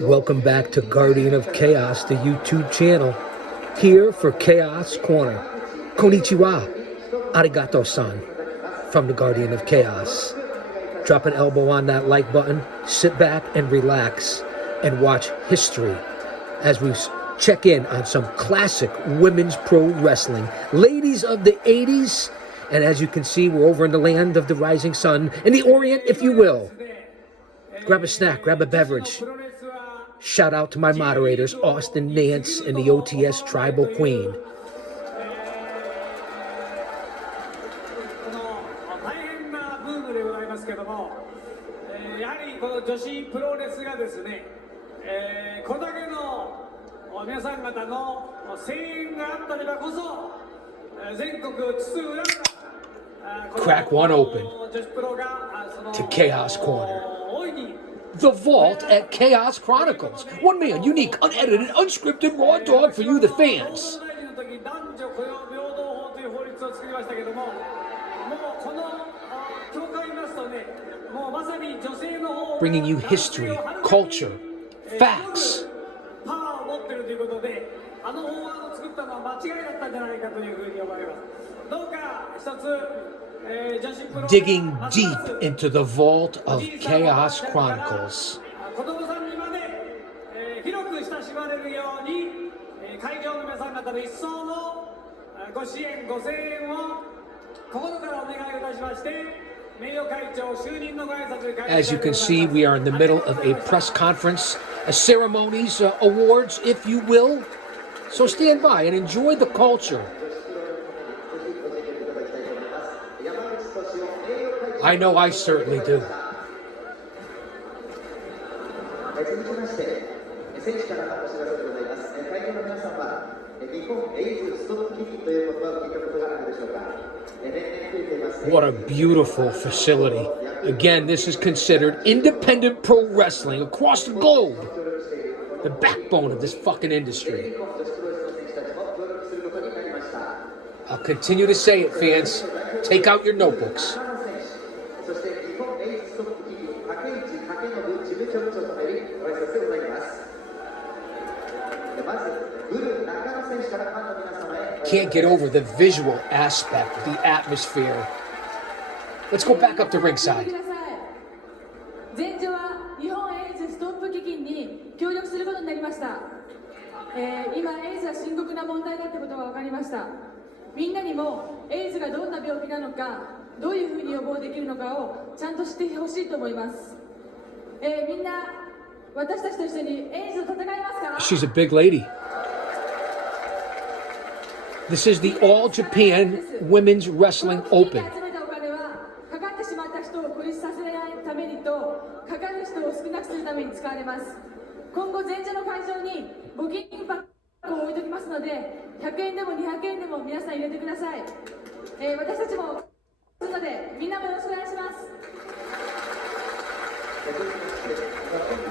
Welcome back to Guardian of Chaos, the YouTube channel. Here for Chaos Corner. Konnichiwa. Arigato-san. From the Guardian of Chaos. Drop an elbow on that like button, sit back and relax, and watch history as we check in on some classic women's pro wrestling. Ladies of the 80s, and as you can see, we're over in the land of the rising sun, in the Orient, if you will. Grab a snack, grab a beverage. Shout out to my moderators, Austin, Nance, and the OTS Tribal Queen. Crack one open to Chaos Corner. The Vault at Chaos Chronicles. One man, unique, unedited, unscripted, raw dog for you, the fans. Bringing you history, culture, facts. Digging deep into the vault of Chaos Chronicles. As you can see, we are in the middle of a press conference, a ceremonies, awards, if you will. So stand by and enjoy the culture. I know I certainly do. What a beautiful facility. Again, this is considered independent pro wrestling across the globe. The backbone of this fucking industry. I'll continue to say it, fans. Take out your notebooks. Can't get over the visual aspect, the atmosphere. Let's go back up to ringside. She's a big lady. This is the All Japan Women's Wrestling Open.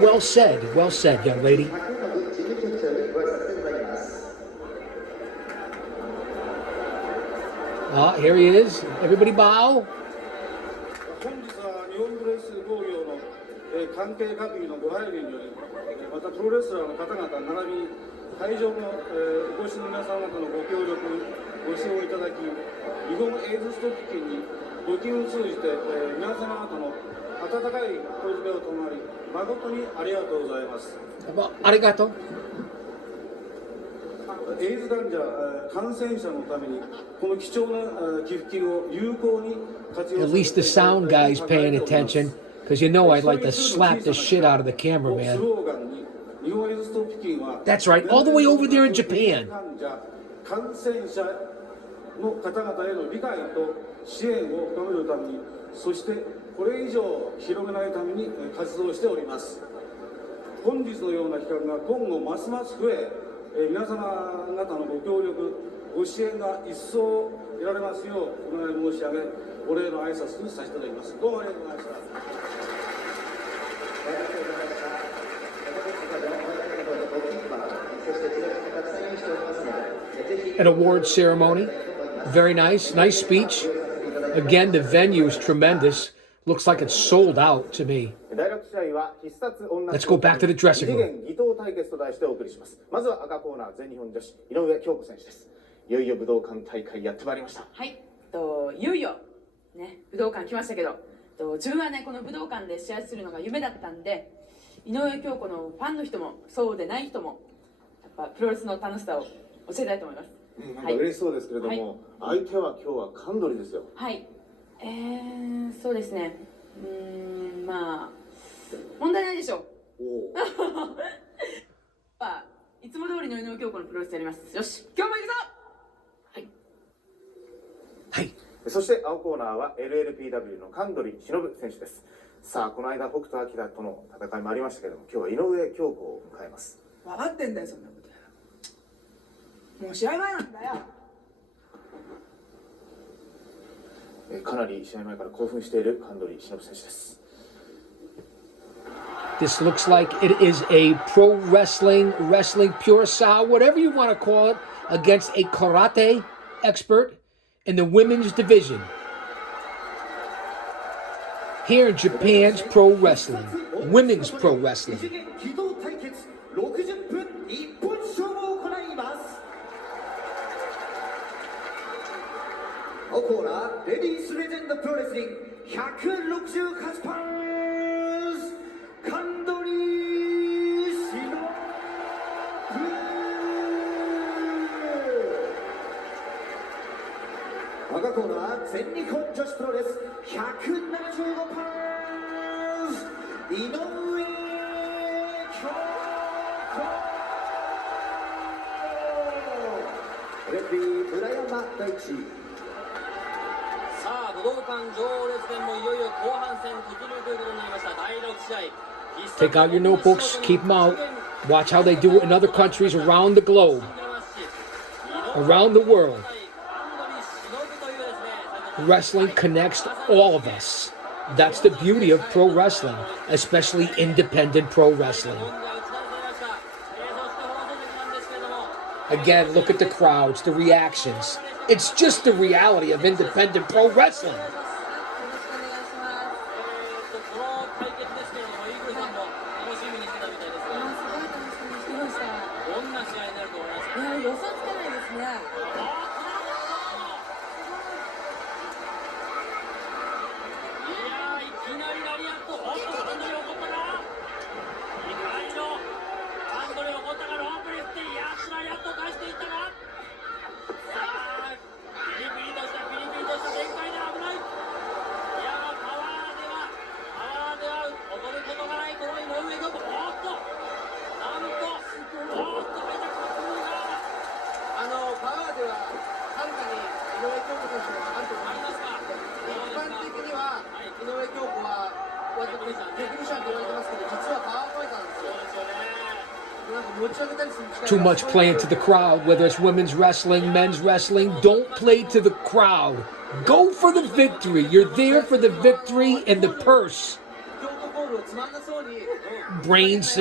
Well said, young lady. Ah, here he is. Everybody bow. Arigato. At least the sound guy's paying attention, because you know I'd like to slap the shit out of the cameraman. That's right, all the way over there in Japan. An award ceremony. Very nice. Nice speech. Again, the venue is tremendous. Looks like it's sold out to me. Let's go back to the dressing room. 技闘対決と題してお送りします。まずは赤コーナー全日本女子井上京子選手です。いよいよ武道館大会やってまいりました。はい、いよいよね武道館来ましたけど、自分はねこの武道館で試合するのが夢だったんで、井上京子のファンの人もそうでない人もやっぱプロレスの楽しさを教えたいと思います。なんか嬉しそうですけれども、はい、相手は今日は神取ですよ。はい、そうですね。まあ問題ないでしょう。いつも通りの井上京子のプロレスやります。よし、今日も行くぞ。はい。はい。そして青コーナーは LLPW の神取忍選手です。さあこの間北斗晶との戦いもありましたけども、今日は井上京子を迎えます。分かってんだよそんなこと。もう試合前なんだよ。かなり試合前から興奮している神取忍選手です。This looks like it is a pro wrestling, pure style, whatever you want to call it, against a karate expert in the women's division. Here in Japan's pro wrestling, women's pro wrestling. 青コーナーレディースレジェンドプロレスリング168パンチ神取忍。赤コーナー全日本女子プロレス175パンチ井上京子。レフリー村山大地。さあ武道館女王列伝もいよいよ後半戦突入ということになりました。第6試合。Take out your notebooks, keep them out. Watch how they do it in other countries around the globe, around the world. Wrestling connects all of us. That's the beauty of pro wrestling, especially independent pro wrestling. Again, look at the crowds, the reactions. It's just the reality of independent pro wrestling. Too much playing to the crowd, whether it's women's wrestling, men's wrestling. Don't play to the crowd. Go for the victory. You're there for the victory and the purse. Fans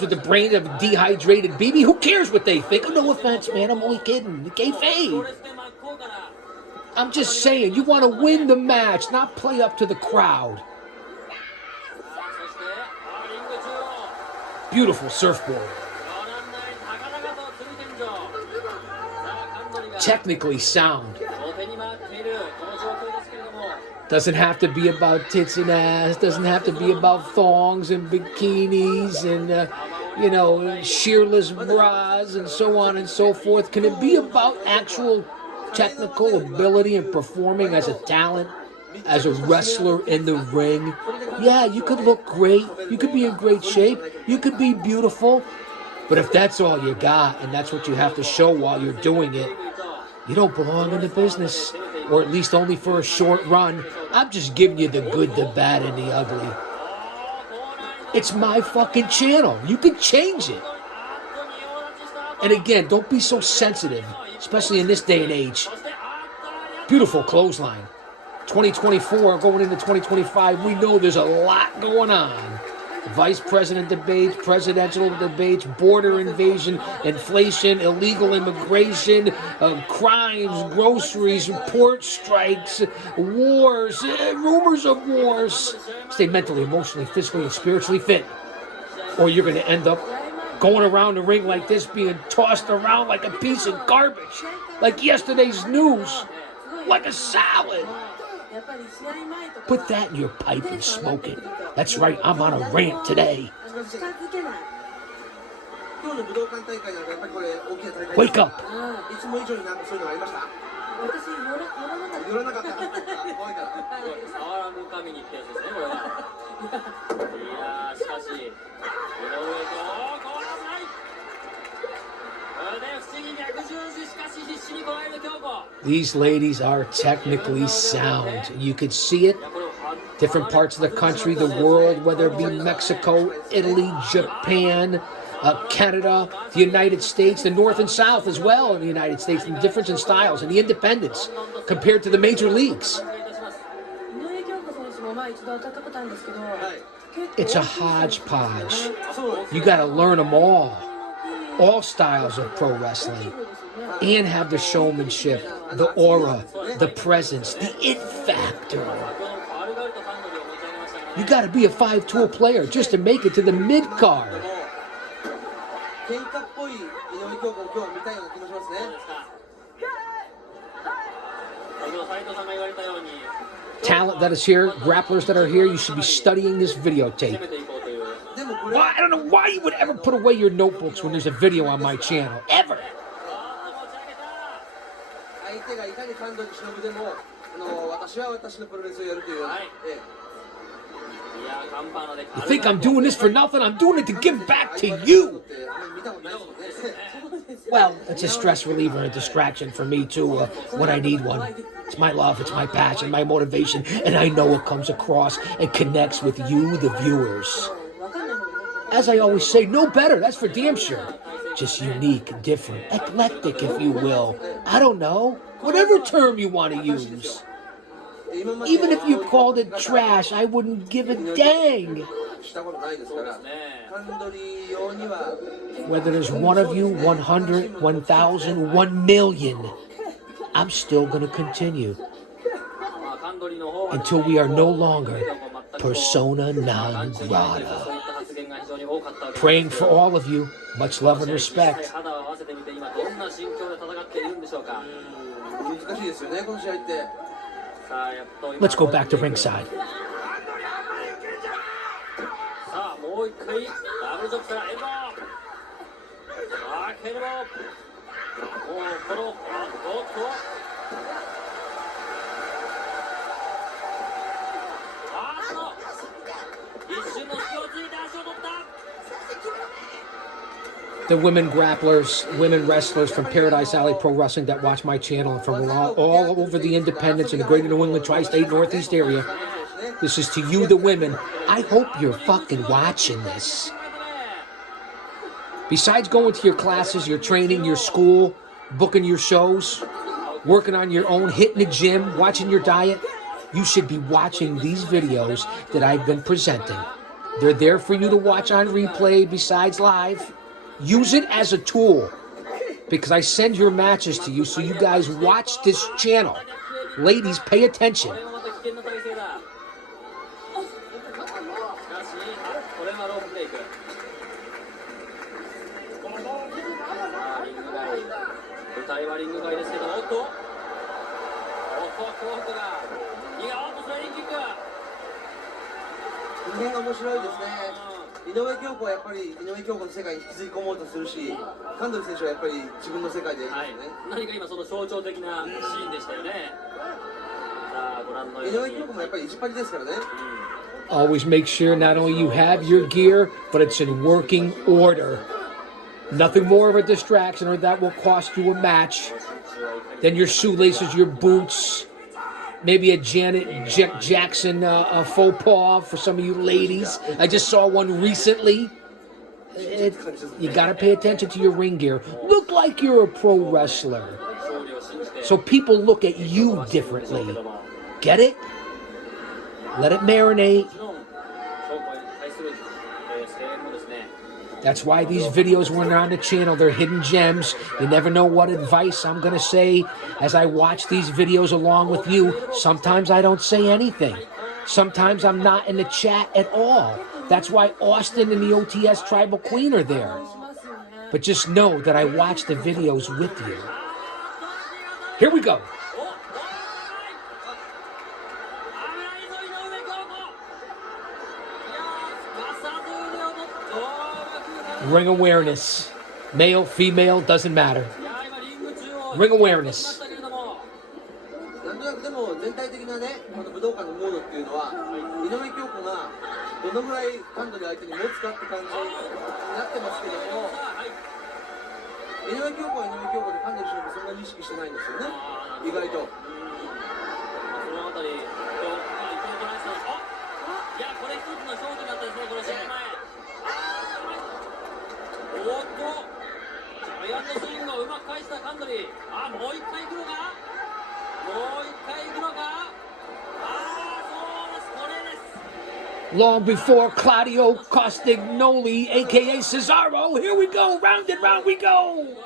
with the brain of a dehydrated baby. Who cares what they think? Oh, no offense, man. I'm only kidding. Kayfabe. I'm just saying, you want to win the match, not play up to the crowd. Beautiful surfboard. Technically sound. Doesn't have to be about tits and ass. Doesn't have to be about thongs and bikinis and, sheerless bras and so on and so forth. Can it be about actual technical ability and performing as a talent, as a wrestler in the ring? Yeah, you could look great. You could be in great shape. You could be beautiful. But if that's all you got and that's what you have to show while you're doing it, you don't belong in the business, or at least only for a short run. I'm just giving you the good, the bad, and the ugly. It's my fucking channel. You can change it. And again, don't be so sensitive, especially in this day and age. Beautiful clothesline. 2024 going into 2025, we know there's a lot going on. vice president debates, presidential debates, border invasion, inflation, illegal immigration, crimes, groceries, port strikes, wars, rumors of wars. Stay mentally, emotionally, physically, and spiritually fit, or you're going to end up going around the ring like this, being tossed around like a piece of garbage, like yesterday's news, like a salad. Put that in your pipe and smoke it. That's right, I'm on a rant today. Wake up. いつも以上になんかそういうのがありました。私寄らなかった。怖いから。触らぬ神にってやつですね、これは。いやー、しかし、井上と、これはない。これで不思議逆十字、しかし必死にこらえる京子。These ladies are technically sound. You could see it. Different parts of the country, the world, whether it be Mexico, Italy, Japan, Canada, the United States, the North and South as well in the United States, the difference in styles and the independence compared to the major leagues. It's a hodgepodge. You got to learn them all styles of pro wrestling, and have the showmanship, the aura, the presence, the it factor. You got to be a 5-tool player just to make it to the mid-card. 喧嘩っぽい井上京子を今日見たいような気もしますね。Talent that is here, grapplers that are here, you should be studying this videotape. Why, I don't know why you would ever put away your notebooks when there's a video on my channel. Ever. 相手がいかに感動に忍ぶでも、私は私のプロレスをやるという。You think I'm doing this for nothing? I'm doing it to give back to you. Well, it's a stress reliever and a distraction for me too, when I need one. It's my love, it's my passion, my motivation, and I know it comes across and connects with you, the viewers. As I always say, no better, that's for damn sure. Just unique, different, eclectic, if you will. I don't know, whatever term you want to use. Even if you called it trash, I wouldn't give a dang. Whether there's one of you, 100, 1,000, 1 million, I'm still going to continue until we are no longer persona non grata. Praying for all of you. Much love and respect. Let's go back to ringside. The women grapplers, women wrestlers from Paradise Alley Pro Wrestling that watch my channel and from all over the independents in the greater New England tri-state Northeast area. This is to you, the women. I hope you're fucking watching this. Besides going to your classes, your training, your school, booking your shows, working on your own, hitting the gym, watching your diet, you should be watching these videos that I've been presenting. They're there for you to watch on replay besides live. Use it as a tool, because I send your matches to you so you guys watch this channel. Ladies, pay attention. Always make sure not only you have your gear, but it's in working order. Nothing more of a distraction or that will cost you a match than your shoelaces, your boots, maybe a Janet Jackson faux pas for some of you ladies. I just saw one recently. You got to pay attention to your ring gear. Look like you're a pro wrestler, so people look at you differently. Get it? Let it marinate. That's why these videos, when they're on the channel, they're hidden gems. You never know what advice I'm going to say as I watch these videos along with you. Sometimes I don't say anything. Sometimes I'm not in the chat at all. That's why Austin and the OTS Tribal Queen are there. But just know that I watch the videos with you. Here we go. Ring awareness. Male, female, doesn't matter. Ring awareness. なんとなくでも全体的なね、この武道館のムードっていうのは、井上京子がどのぐらいハンドル相手に持つかって感じになってますけども、井上京子は井上京子でハンドルしようとそんなに意識してないんですよね、意外と。そのあたり、いや、これ一つの勝負だったですね、この試合前。おっと、ジャイアントスイングをうまく返したカンドリー。あ、もう一回行くのか、もう一回行くのか。そうです、これです。 Long before Claudio Castagnoli, a.k.a. Cesaro. Here we go. Round and round we go.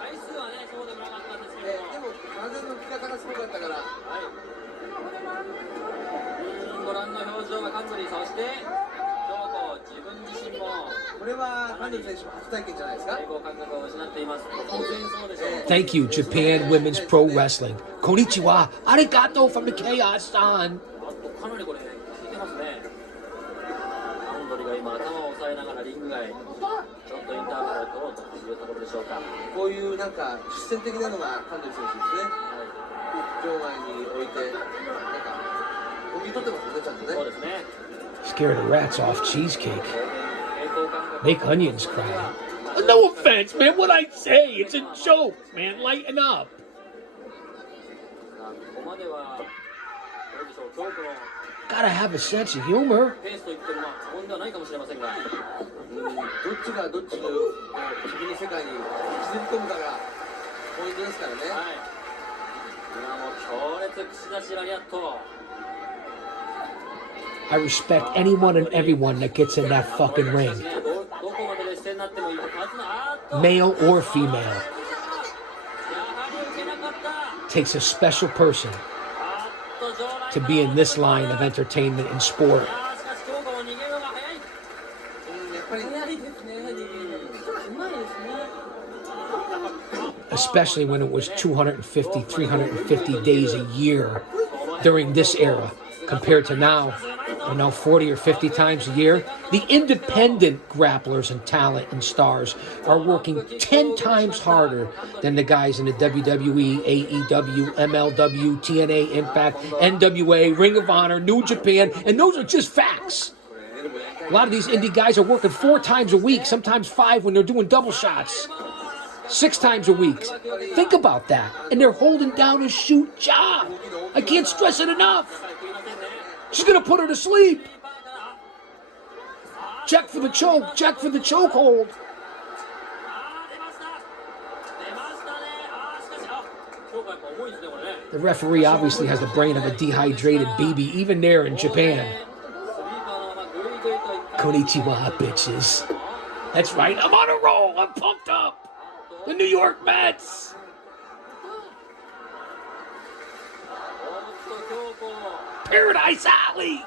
回数はね、そうでもなかったんですけども。でも風の吹き方がすごかったから。ご覧の表情がカンドリー、そして京子自分自身もこれはハンドル選手も初体験じゃないですか。英語感覚を失っています。当然そうでしょう。 Thank you, Japan Women's Pro Wrestling. Konnichiwa. Arigato from the Chaos-san. あとかなりこれ効いてますね。カンドリーが今頭を押さえながらリング外、ちょっとインターバルを取ろうというところでしょうか。こういうなんか実践的なのがハンドル選手ですね。場外に置いてなんかこぎ取ってますよね、ちゃんとね。そうですね。 Scare the rats off cheesecake. Make onions cry. No offense, man. What I say? It's a joke, man. Lighten up. ここまではどうでしょう、京子の Gotta have a sense of humor. ペースといっても過言ではないかもしれませんが、どっちがどっちの自分の世界に引きずり込むかがポイントですからね。はい、今も強烈串出しラリアット。 I respect anyone and everyone that gets in that fucking ring. どこまで劣勢になってもいいはずな。 Male or female. やはり受けなかった。 Takes a special person to be in this line of entertainment and sport. しかし京子も逃げるのが早い。やっぱり早いですね。うまいですね。 Especially when it was 250, 350 days a year during this era compared to now, 40 or 50 times a year. The independent grapplers and talent and stars are working 10 times harder than the guys in the WWE, AEW, MLW, TNA, Impact, NWA, Ring of Honor, New Japan, and those are just facts. A lot of these indie guys are working 4 times a week, sometimes 5 when they're doing double shots. 6 times a week. Think about that. And they're holding down a shoot job. I can't stress it enough. She's going to put her to sleep. Check for the choke. Check for the chokehold. The referee obviously has the brain of a dehydrated baby, even there in Japan. Konnichiwa, bitches. That's right. I'm on a roll. I'm pumped up. The New York Mets. Paradise Alley.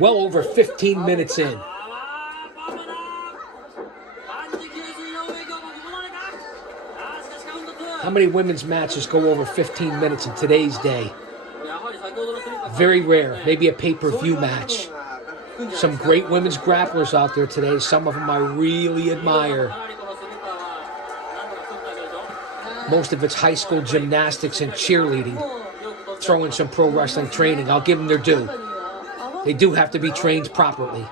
Well over 15 minutes in. How many women's matches go over 15 minutes in today's day? Very rare. Maybe a pay-per-view match. Some great women's grapplers out there today. Some of them I really admire. Most of it's high school gymnastics and cheerleading. Throw in some pro wrestling training. I'll give them their due. They do have to be trained properly.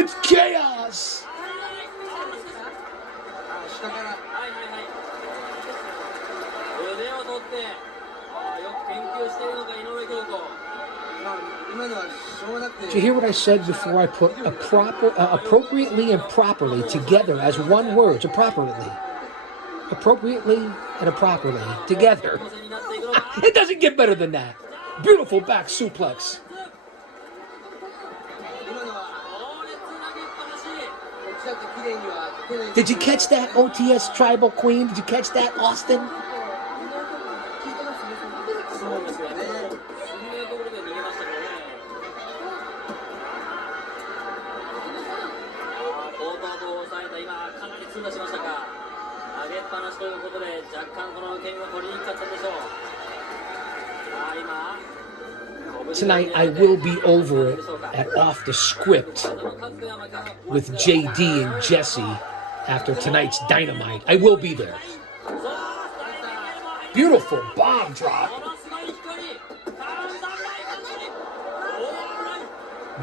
It's chaos! 下から。はいはいはい。腕を取って、よく研究しているのか井上京子。まあ今のはしょうがなくて。 Did you hear what I said before? I put appropriately and properly together as one word. Appropriately. Appropriately and improperly together. It doesn't get better than that. Beautiful back suplex. 今のはこっちだって綺麗には手の Did you catch that, OTS Tribal Queen? Did you catch that, Austin? そうですよね。すんなところで逃げましたからね。とうとうと抑えた今かなり痛打しましたか。上げっぱなしということで若干この剣を取りにくかったでしょう。今 Tonight, I will be over it at Off the Script with JD and Jesse after tonight's Dynamite. I will be there. Beautiful bomb drop.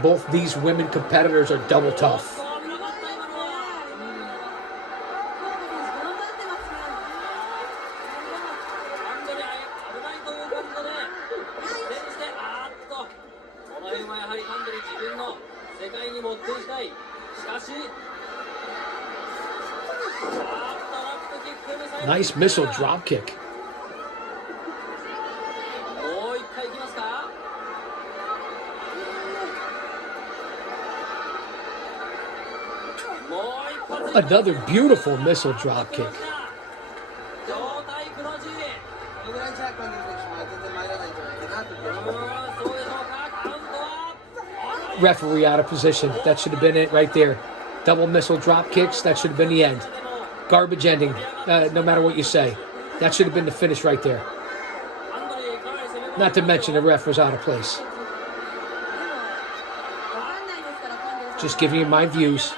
Both these women competitors are double tough. Nice missile drop kick. Another beautiful missile drop kick. Referee out of position. That should have been it right there. Double missile drop kicks. That should have been the end. Garbage ending. No matter what you say. That should have been the finish right there. Not to mention the ref was out of place. Just giving you my views.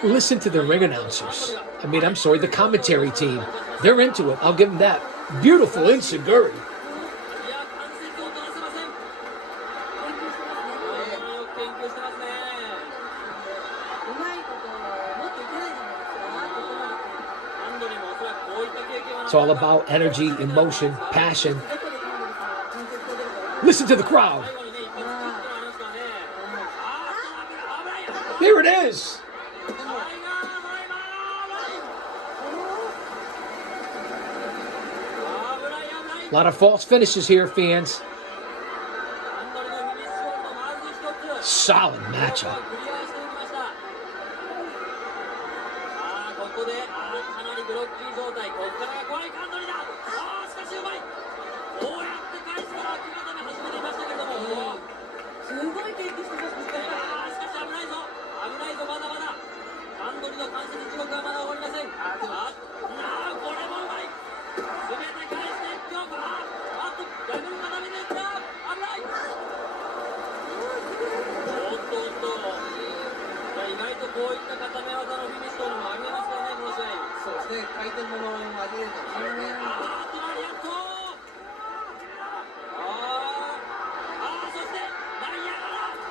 Listen to the ring announcers. I mean, I'm sorry, the commentary team. They're into it. I'll give them that. Beautiful insecurity. It's all about energy, emotion, passion. Listen to the crowd. Here it is. A lot of false finishes here, fans. Solid matchup.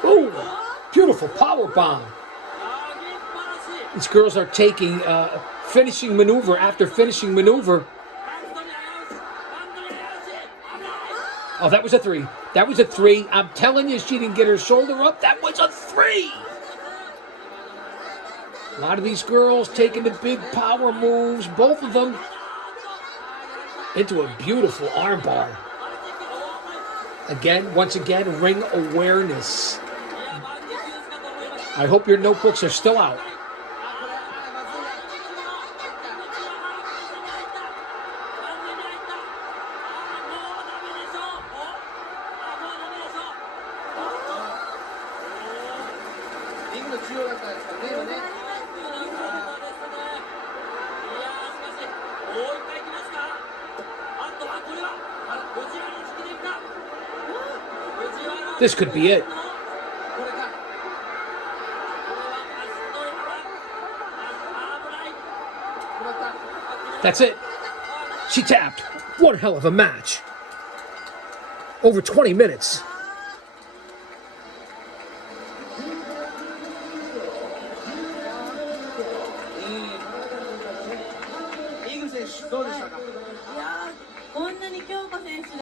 Oh, beautiful power bomb. These girls are taking finishing maneuver after finishing maneuver. Oh, that was a 3. That was a 3. I'm telling you, she didn't get her shoulder up. That was a 3. A lot of these girls taking the big power moves, both of them, into a beautiful armbar. Again, once again, ring awareness. I hope your notebooks are still out. This could be it. これか。これは足取り危ない。 That's it. She tapped. One hell of a match. Over 20 minutes. イーグル選手どうでしたか？いやーこんなに京子選手